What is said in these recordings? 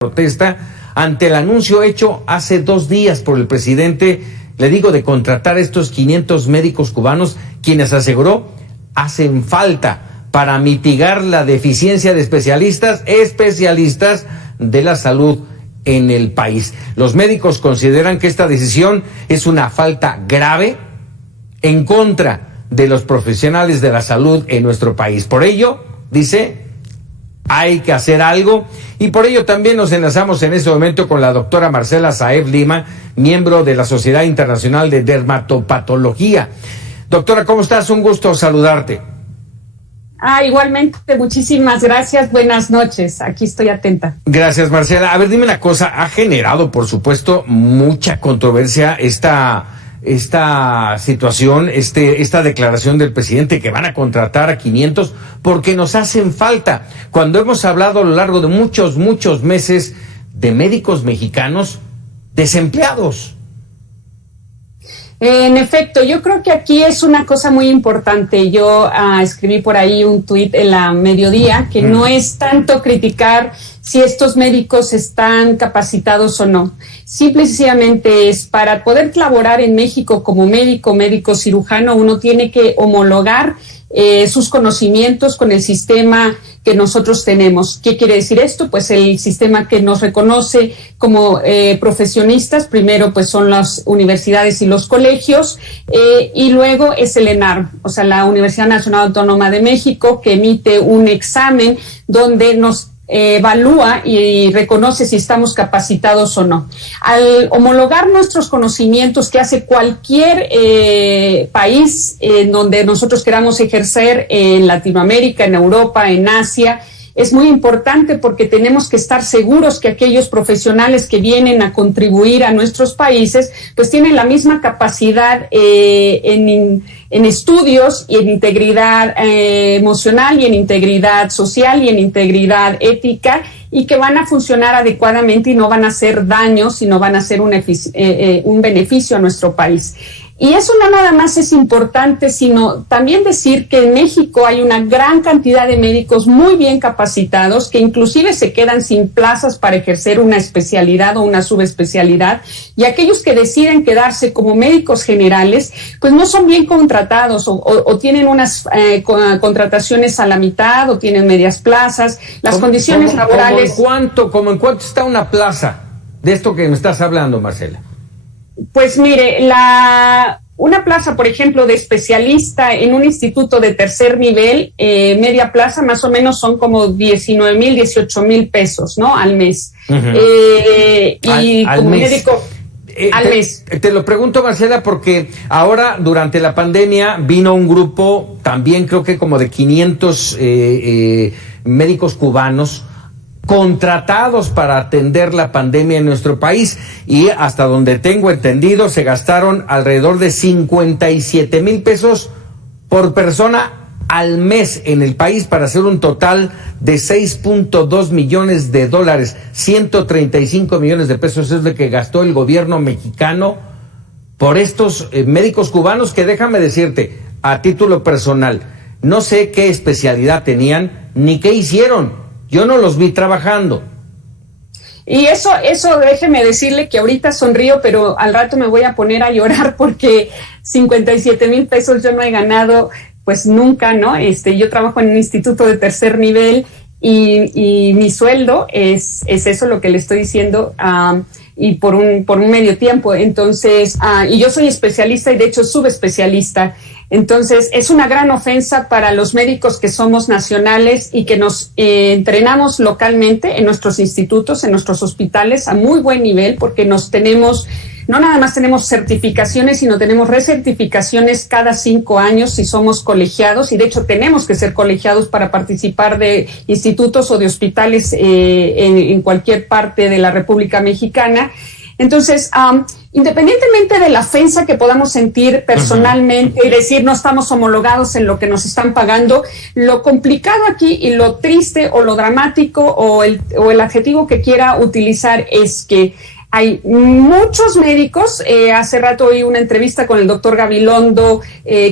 protesta ante el anuncio hecho hace 2 días por el presidente, le digo, de contratar estos 500 médicos cubanos, quienes aseguró hacen falta para mitigar la deficiencia de especialistas de la salud en el país. Los médicos consideran que esta decisión es una falta grave en contra de los profesionales de la salud en nuestro país. Por ello, dice, hay que hacer algo, y por ello también nos enlazamos en este momento con la doctora Marcela Saez Lima, miembro de la Sociedad Internacional de Dermatopatología. Doctora, ¿cómo estás? Un gusto saludarte. Igualmente, muchísimas gracias, buenas noches, aquí estoy atenta. Gracias, Marcela. A ver, dime una cosa, ha generado, por supuesto, mucha controversia esta situación, esta declaración del presidente que van a contratar a 500 porque nos hacen falta, cuando hemos hablado a lo largo de muchos meses de médicos mexicanos desempleados. En efecto, yo creo que aquí es una cosa muy importante. Yo escribí por ahí un tuit en la mediodía que no es tanto criticar si estos médicos están capacitados o no. Simple y sencillamente es para poder laborar en México como médico cirujano, uno tiene que homologar sus conocimientos con el sistema que nosotros tenemos. ¿Qué quiere decir esto? Pues el sistema que nos reconoce como profesionistas, primero pues son las universidades y los colegios, y luego es el ENARM, o sea, la Universidad Nacional Autónoma de México, que emite un examen donde nos evalúa y reconoce si estamos capacitados o no. Al homologar nuestros conocimientos, que hace cualquier país en donde nosotros queramos ejercer, en Latinoamérica, en Europa, en Asia, es muy importante porque tenemos que estar seguros que aquellos profesionales que vienen a contribuir a nuestros países, pues tienen la misma capacidad en estudios y en integridad emocional y en integridad social y en integridad ética, y que van a funcionar adecuadamente y no van a hacer daño, sino van a ser un beneficio a nuestro país. Y eso no nada más es importante, sino también decir que en México hay una gran cantidad de médicos muy bien capacitados que inclusive se quedan sin plazas para ejercer una especialidad o una subespecialidad, y aquellos que deciden quedarse como médicos generales pues no son bien contratados o tienen unas contrataciones a la mitad o tienen medias plazas. Las condiciones laborales... ¿Cómo en cuánto está una plaza de esto que me estás hablando, Marcela? Pues mire, una plaza, por ejemplo, de especialista en un instituto de tercer nivel, media plaza, más o menos son como 19,000, 18,000 pesos, ¿no? Al mes. Y como médico... al mes. Te lo pregunto, Marcela, porque ahora durante la pandemia vino un grupo, también creo que como de 500 médicos cubanos, contratados para atender la pandemia en nuestro país, y hasta donde tengo entendido se gastaron alrededor de 57,000 pesos por persona al mes en el país, para hacer un total de 6.2 millones de dólares, 135 millones de pesos es lo que gastó el gobierno mexicano por estos médicos cubanos, que déjame decirte, a título personal, no sé qué especialidad tenían ni qué hicieron. Yo no los vi trabajando. Y eso déjeme decirle que ahorita sonrío, pero al rato me voy a poner a llorar porque 57,000 pesos yo no he ganado pues nunca, ¿no? Yo trabajo en un instituto de tercer nivel y mi sueldo es eso lo que le estoy diciendo, y por un medio tiempo. Entonces, y yo soy especialista y de hecho subespecialista. Entonces, es una gran ofensa para los médicos que somos nacionales y que nos entrenamos localmente en nuestros institutos, en nuestros hospitales a muy buen nivel, porque no nada más tenemos certificaciones, sino tenemos recertificaciones cada 5 años si somos colegiados, y de hecho tenemos que ser colegiados para participar de institutos o de hospitales en cualquier parte de la República Mexicana. Entonces, independientemente de la ofensa que podamos sentir personalmente y decir no estamos homologados en lo que nos están pagando, lo complicado aquí y lo triste o lo dramático o el adjetivo que quiera utilizar es que Hay muchos médicos. Hace rato oí una entrevista con el doctor Gabilondo,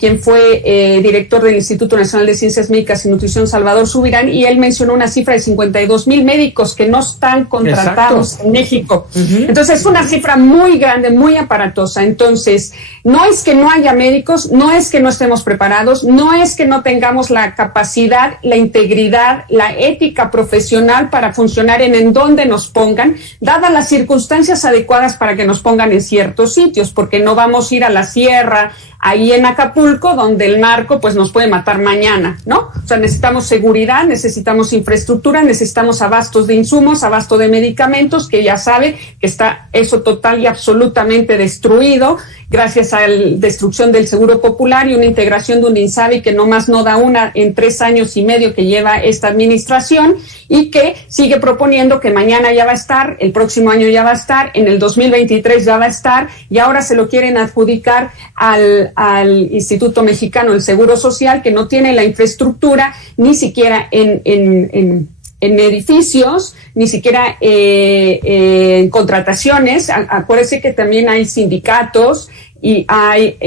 quien fue director del Instituto Nacional de Ciencias Médicas y Nutrición, Salvador Subirán, y él mencionó una cifra de 52,000 médicos que no están contratados. Exacto. En México. Uh-huh. Entonces es una cifra muy grande, muy aparatosa. Entonces, no es que no haya médicos, no es que no estemos preparados, no es que no tengamos la capacidad, la integridad, la ética profesional para funcionar en donde nos pongan, dadas las circunstancias adecuadas para que nos pongan en ciertos sitios, porque no vamos a ir a la sierra, ahí en Acapulco, donde el narco pues nos puede matar mañana, ¿no? O sea, necesitamos seguridad, necesitamos infraestructura, necesitamos abastos de insumos, abasto de medicamentos, que ya sabe que está eso total y absolutamente destruido gracias a la destrucción del Seguro Popular y una integración de un INSABI que nomás no da una en 3 años y medio que lleva esta administración, y que sigue proponiendo que mañana ya va a estar, el próximo año ya va a estar, en el 2023 ya va a estar, y ahora se lo quieren adjudicar al Instituto Mexicano del Seguro Social, que no tiene la infraestructura ni siquiera en edificios, ni siquiera en contrataciones. Acuérdense que también hay sindicatos y hay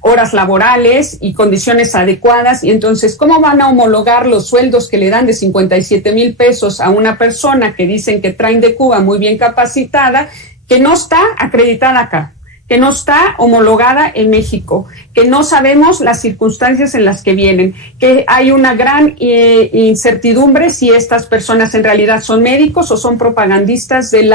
horas laborales y condiciones adecuadas, y entonces, ¿cómo van a homologar los sueldos que le dan de 57,000 pesos a una persona que dicen que traen de Cuba muy bien capacitada, que no está acreditada acá, que no está homologada en México, que no sabemos las circunstancias en las que vienen, que hay una gran incertidumbre si estas personas en realidad son médicos o son propagandistas de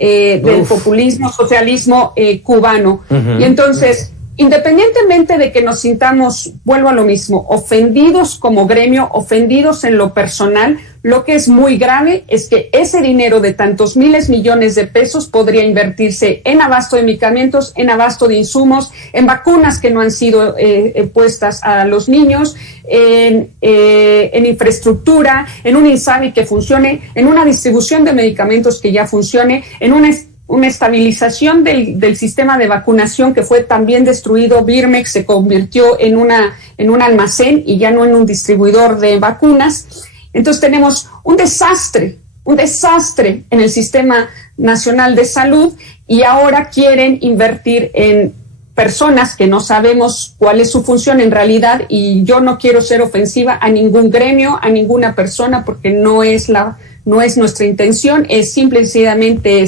del populismo, socialismo cubano? Uh-huh. Y entonces, independientemente de que nos sintamos, vuelvo a lo mismo, ofendidos como gremio, ofendidos en lo personal, lo que es muy grave es que ese dinero de tantos miles millones de pesos podría invertirse en abasto de medicamentos, en abasto de insumos, en vacunas que no han sido puestas a los niños, en infraestructura, en un INSABI que funcione, en una distribución de medicamentos que ya funcione, en una estabilización del sistema de vacunación que fue también destruido. Birmex se convirtió en un almacén y ya no en un distribuidor de vacunas. Entonces tenemos un desastre en el Sistema Nacional de Salud, y ahora quieren invertir en personas que no sabemos cuál es su función en realidad, y yo no quiero ser ofensiva a ningún gremio, a ninguna persona, porque no es nuestra intención, es simple y sencillamente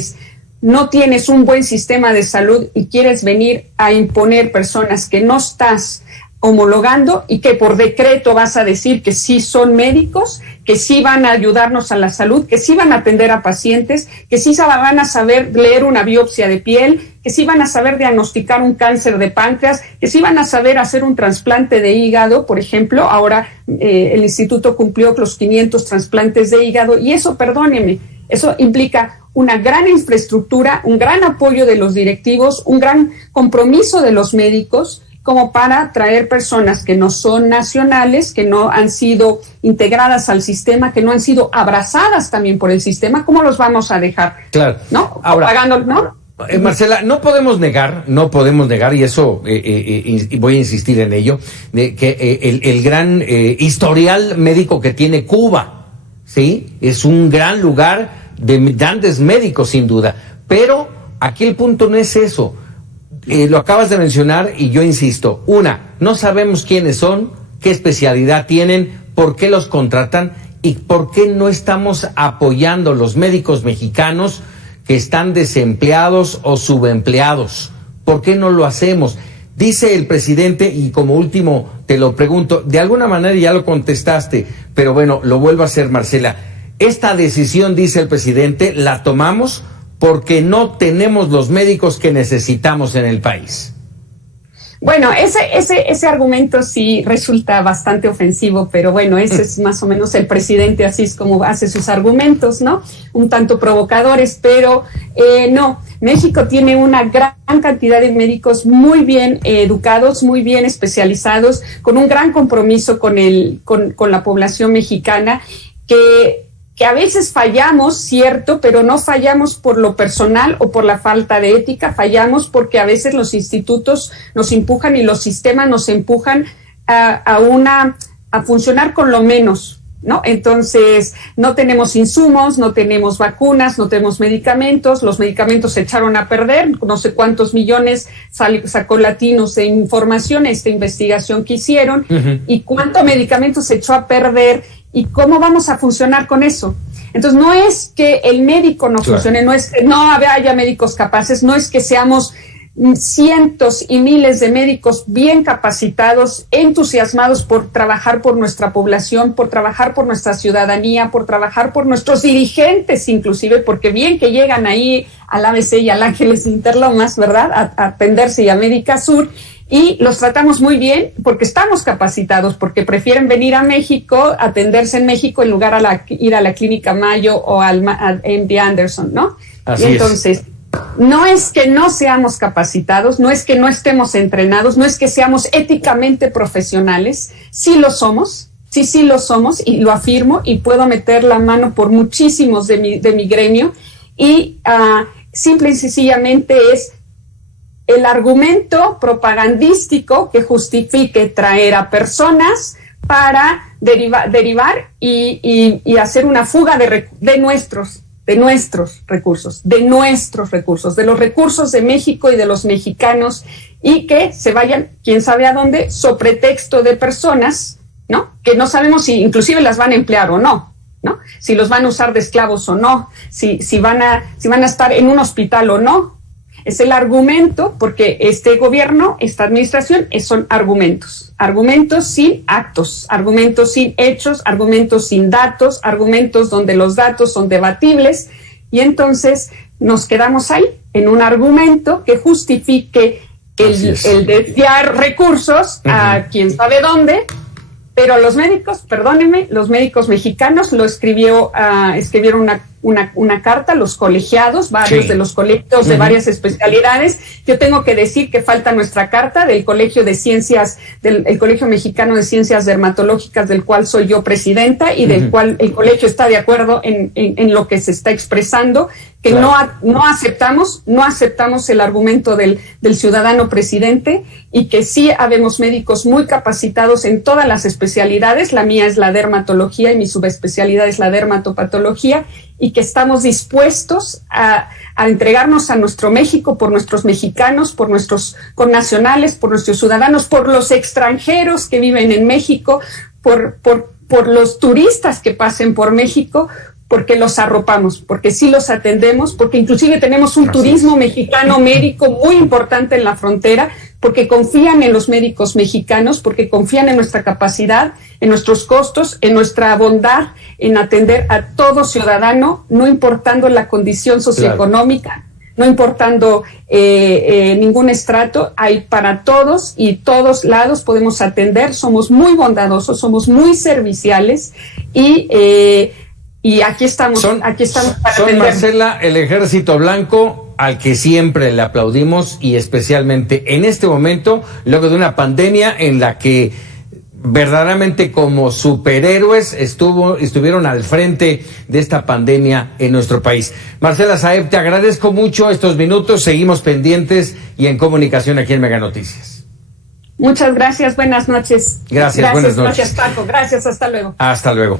no tienes un buen sistema de salud y quieres venir a imponer personas que no estás homologando y que por decreto vas a decir que sí son médicos, que sí van a ayudarnos a la salud, que sí van a atender a pacientes, que sí van a saber leer una biopsia de piel, que sí van a saber diagnosticar un cáncer de páncreas, que sí van a saber hacer un trasplante de hígado, por ejemplo. Ahora el instituto cumplió los 500 trasplantes de hígado, y eso, perdóneme, eso implica una gran infraestructura, un gran apoyo de los directivos, un gran compromiso de los médicos, como para traer personas que no son nacionales, que no han sido integradas al sistema, que no han sido abrazadas también por el sistema. ¿Cómo los vamos a dejar? Claro. ¿No? Ahora, pagando, ¿no? Marcela, no podemos negar, y eso y voy a insistir en ello, que el gran historial médico que tiene Cuba, ¿sí? Es un gran lugar de grandes médicos, sin duda. Pero aquí el punto no es eso. Lo acabas de mencionar y yo insisto. No sabemos quiénes son, qué especialidad tienen, por qué los contratan y por qué no estamos apoyando a los médicos mexicanos que están desempleados o subempleados. ¿Por qué no lo hacemos? Dice el presidente, y como último te lo pregunto, de alguna manera ya lo contestaste, pero bueno, lo vuelvo a hacer, Marcela. Esta decisión, dice el presidente, la tomamos porque no tenemos los médicos que necesitamos en el país. Bueno, ese argumento sí resulta bastante ofensivo, pero bueno, ese es más o menos el presidente, así es como hace sus argumentos, ¿no? Un tanto provocadores, pero no. México tiene una gran cantidad de médicos muy bien educados, muy bien especializados, con un gran compromiso con la población mexicana, que a veces fallamos, cierto, pero no fallamos por lo personal o por la falta de ética, fallamos porque a veces los institutos nos empujan y los sistemas nos empujan a funcionar con lo menos, ¿no? Entonces, no tenemos insumos, no tenemos vacunas, no tenemos medicamentos, los medicamentos se echaron a perder, no sé cuántos millones sacó Latinos de información, esta investigación que hicieron, y cuánto medicamento se echó a perder, y cómo vamos a funcionar con eso. Entonces, no es que el médico no funcione, no es que no haya médicos capaces, no es que seamos cientos y miles de médicos bien capacitados, entusiasmados por trabajar por nuestra población, por trabajar por nuestra ciudadanía, por trabajar por nuestros dirigentes inclusive, porque bien que llegan ahí al ABC y al Ángeles Interlomas, ¿verdad?, a atenderse y a Médica Sur, y los tratamos muy bien porque estamos capacitados, porque prefieren venir a México, atenderse en México en lugar ir a la Clínica Mayo o al MD Anderson, ¿no? Así y entonces, no es que no seamos capacitados, no es que no estemos entrenados, no es que seamos éticamente profesionales, sí lo somos, sí lo somos, y lo afirmo, y puedo meter la mano por muchísimos de mi gremio, y simple y sencillamente es el argumento propagandístico que justifique traer a personas para derivar y hacer una fuga de nuestros recursos, de los recursos de México y de los mexicanos, y que se vayan, quién sabe a dónde, so pretexto de personas, ¿no?, que no sabemos si inclusive las van a emplear o no, ¿no?, si los van a usar de esclavos o no, si van a estar en un hospital o no. Es el argumento, porque este gobierno, esta administración, son argumentos sin actos, argumentos sin hechos, argumentos sin datos, argumentos donde los datos son debatibles, y entonces nos quedamos ahí, en un argumento que justifique el desviar recursos a quién sabe dónde. Pero los médicos, perdónenme, los médicos mexicanos escribieron una carta, los colegiados, varios de los colegios de varias especialidades. Yo tengo que decir que falta nuestra carta del Colegio de Ciencias, el Colegio Mexicano de Ciencias Dermatológicas, del cual soy yo presidenta, y del cual el colegio está de acuerdo en lo que se está expresando, que no aceptamos el argumento del ciudadano presidente, y que sí habemos médicos muy capacitados en todas las especialidades. La mía es la dermatología y mi subespecialidad es la dermatopatología, y que estamos dispuestos a entregarnos a nuestro México por nuestros mexicanos, por nuestros connacionales, por nuestros ciudadanos, por los extranjeros que viven en México, por los turistas que pasen por México, porque los arropamos, porque sí los atendemos, porque inclusive tenemos un turismo mexicano médico muy importante en la frontera, porque confían en los médicos mexicanos, porque confían en nuestra capacidad, en nuestros costos, en nuestra bondad, en atender a todo ciudadano, no importando la condición socioeconómica, no importando ningún estrato. Hay para todos y todos lados podemos atender. Somos muy bondadosos, somos muy serviciales, y aquí estamos para atender. Marcela, el Ejército Blanco, al que siempre le aplaudimos, y especialmente en este momento, luego de una pandemia en la que verdaderamente como superhéroes estuvieron al frente de esta pandemia en nuestro país. Marcela Saeb, te agradezco mucho estos minutos, seguimos pendientes y en comunicación aquí en Mega Noticias. Muchas gracias, buenas noches. Gracias, buenas noches. Gracias, Paco, gracias, hasta luego. Hasta luego.